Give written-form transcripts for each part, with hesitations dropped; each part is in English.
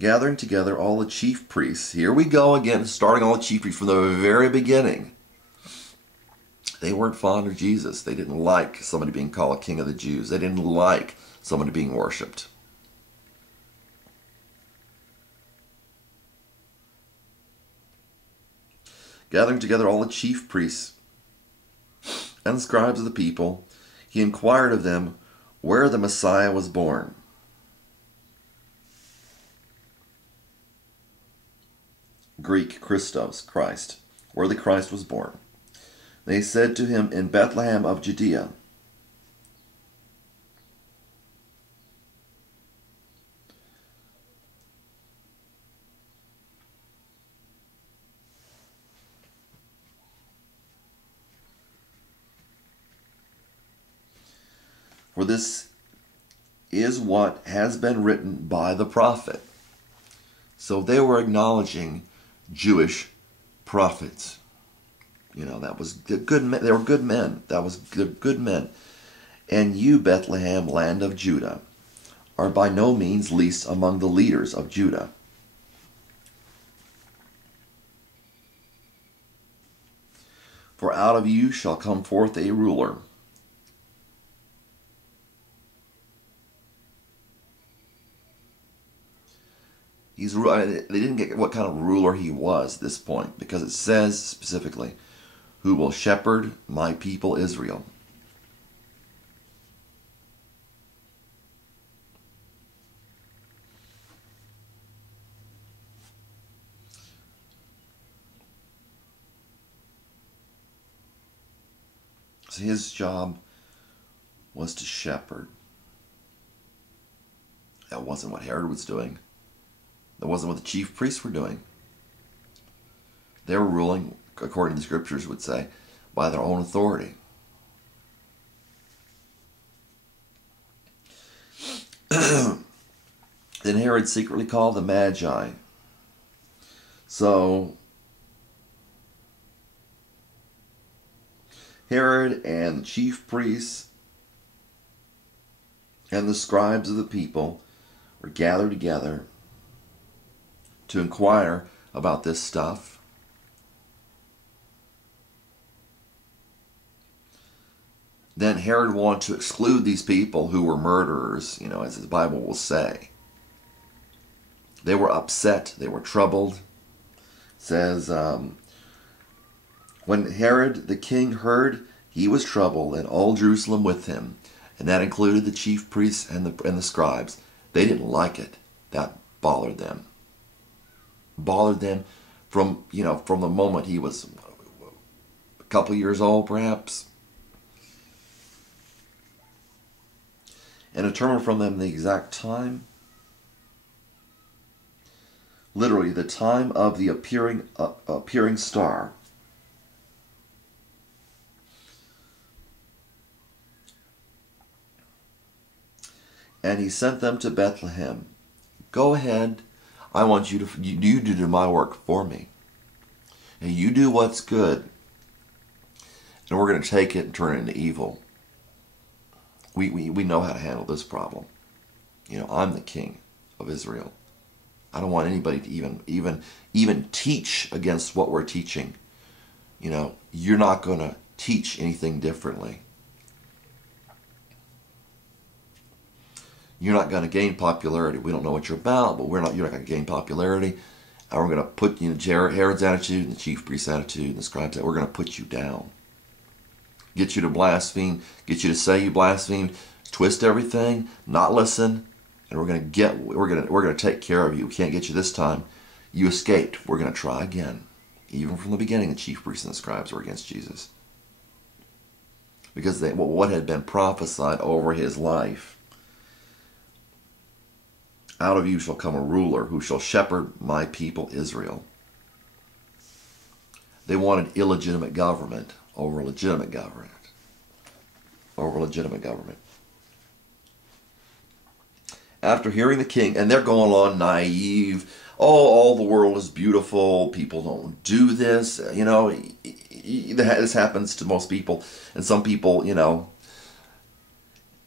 gathering together all the chief priests. Here we go again, starting all the chief priests from the very beginning. They weren't fond of Jesus. They didn't like somebody being called King of the Jews. They didn't like somebody being worshipped. Gathering together all the chief priests and the scribes of the people, he inquired of them where the Messiah was born. Greek, Christos, Christ, where the Christ was born. They said to him, in Bethlehem of Judea. For this is what has been written by the prophet. So they were acknowledging Jewish prophets. You know, that was good men. They were good men. That was good men. And you, Bethlehem, land of Judah, are by no means least among the leaders of Judah. For out of you shall come forth a ruler. They didn't get what kind of ruler he was at this point, because it says specifically, who will shepherd my people Israel. So his job was to shepherd. That wasn't what Herod was doing. That wasn't what the chief priests were doing. They were ruling, according to the scriptures would say, by their own authority. Then Herod secretly called the Magi. So Herod and the chief priests and the scribes of the people were gathered together to inquire about this stuff. Then Herod wanted to exclude these people who were murderers, you know, as the Bible will say. They were upset. They were troubled. It says, when Herod the king heard, he was troubled, and all Jerusalem with him. And that included the chief priests and the scribes. They didn't like it. That bothered them. Bothered them from the moment he was a couple years old, perhaps. And determined from them the exact time, literally the time of the appearing star. And he sent them to Bethlehem. Go ahead. I want you to do my work for me. And you do what's good. And we're going to take it and turn it into evil. We know how to handle this problem. You know, I'm the king of Israel. I don't want anybody to even teach against what we're teaching. You know, you're not going to teach anything differently. You're not going to gain popularity. We don't know what you're about, but you're not going to gain popularity. And we're going to put Herod's attitude and the chief priest's attitude and the scribes' attitude. We're going to put you down. Get you to blaspheme. Get you to say you blasphemed. Twist everything. Not listen. And we're going to take care of you. We can't get you this time. You escaped. We're going to try again. Even from the beginning, the chief priests and the scribes were against Jesus, because what had been prophesied over his life. Out of you shall come a ruler who shall shepherd my people Israel. They wanted illegitimate government over legitimate government. After hearing the king, and they're going on naive, all the world is beautiful, people don't do this, you know, this happens to most people, and some people, you know,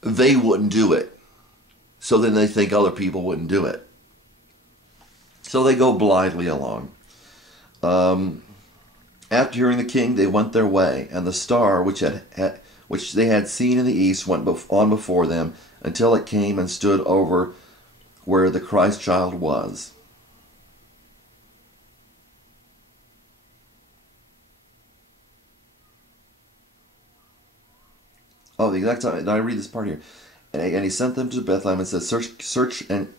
they wouldn't do it. So then they think other people wouldn't do it. So they go blithely along. After hearing the king, they went their way, and the star which they had seen in the east went on before them until it came and stood over where the Christ child was. Oh, the exact time. I read this part here. And he sent them to Bethlehem and said, search and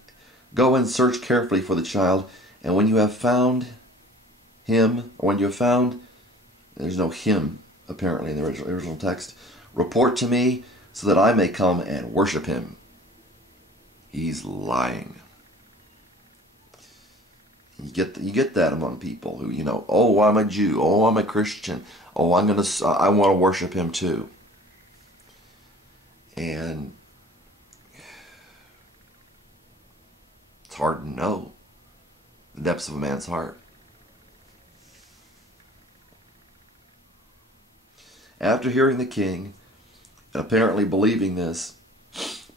go and search carefully for the child. And when you have found him, or when you have found, there's no him apparently in the original text, report to me so that I may come and worship him. He's lying. You get that among people who, oh, I'm a Jew, oh, I'm a Christian, oh, I want to worship him too. And it's hard to know the depths of a man's heart. After hearing the king, and apparently believing this,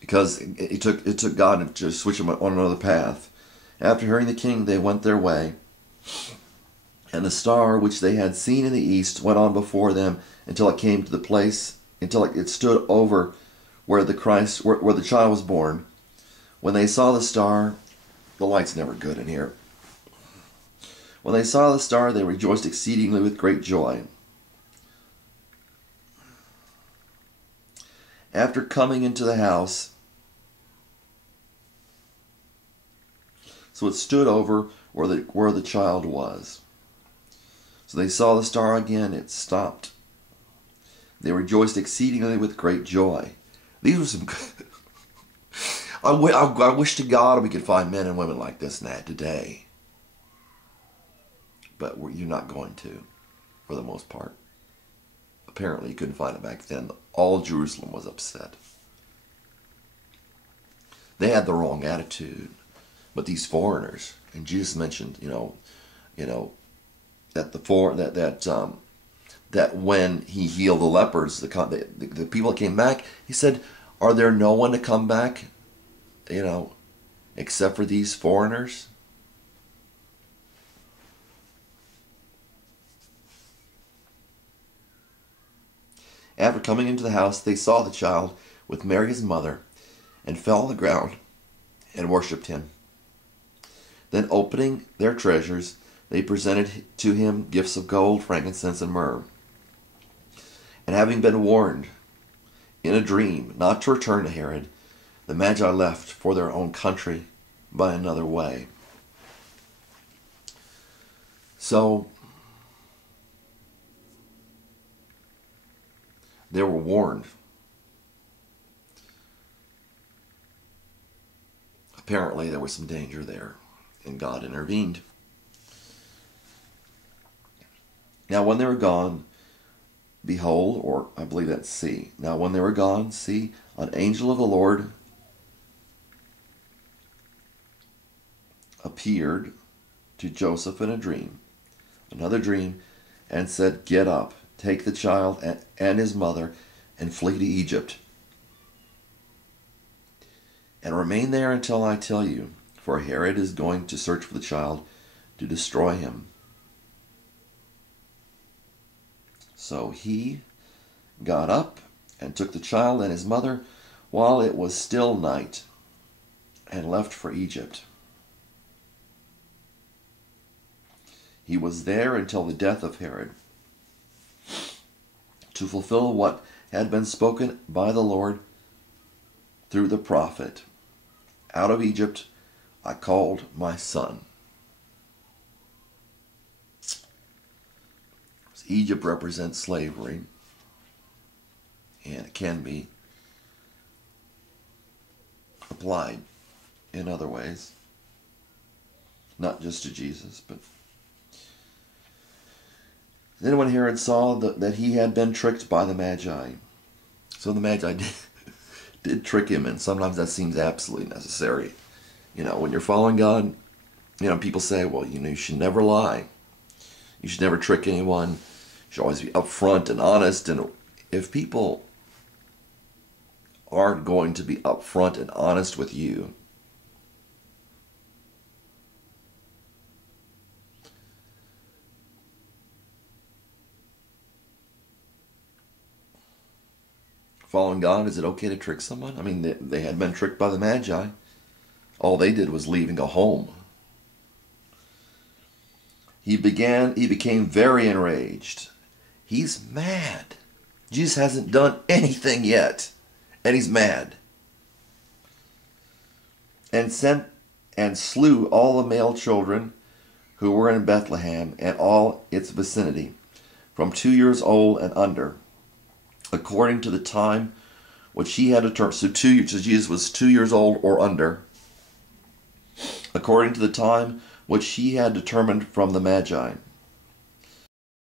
because it took God to switch him on another path. After hearing the king, they went their way, and the star which they had seen in the east went on before them until it came to the place, until it stood over where the child was born. When they saw the star, the light's never good in here. When they saw the star, they rejoiced exceedingly with great joy. After coming into the house, so it stood over where the child was. So they saw the star again, it stopped. They rejoiced exceedingly with great joy. These were some... I wish to God we could find men and women like this today. But you're not going to, for the most part. Apparently you couldn't find it back then. All Jerusalem was upset. They had the wrong attitude. But these foreigners, and Jesus mentioned, that when he healed the lepers, the people that came back, he said, "Are there no one to come back, except for these foreigners?" After coming into the house, they saw the child with Mary his mother, and fell on the ground and worshipped him. Then opening their treasures, they presented to him gifts of gold, frankincense, and myrrh. And having been warned in a dream not to return to Herod, the Magi left for their own country by another way. So they were warned. Apparently there was some danger there, and God intervened. Now when they were gone, behold, or I believe that's see. Now when they were gone, see, an angel of the Lord appeared to Joseph in a dream, another dream, and said, "Get up, take the child and his mother, and flee to Egypt. And remain there until I tell you, for Herod is going to search for the child to destroy him." So he got up and took the child and his mother while it was still night, and left for Egypt. He was there until the death of Herod, to fulfill what had been spoken by the Lord through the prophet, "Out of Egypt I called my son." Egypt represents slavery, and it can be applied in other ways, not just to Jesus. But then when Herod saw that he had been tricked by the Magi, so the Magi did trick him, and sometimes that seems absolutely necessary. When you're following God, people say, well, you should never lie. You should never trick anyone. You should always be upfront and honest. And if people aren't going to be upfront and honest with you, Following God, is it okay to trick someone? I mean, they had been tricked by the Magi. All they did was leave and go home. He became very enraged. He's mad. Jesus hasn't done anything yet, and he's mad. And sent and slew all the male children who were in Bethlehem and all its vicinity, from 2 years old and under, according to the time which he had determined. So Jesus was 2 years old or under, according to the time which he had determined from the Magi.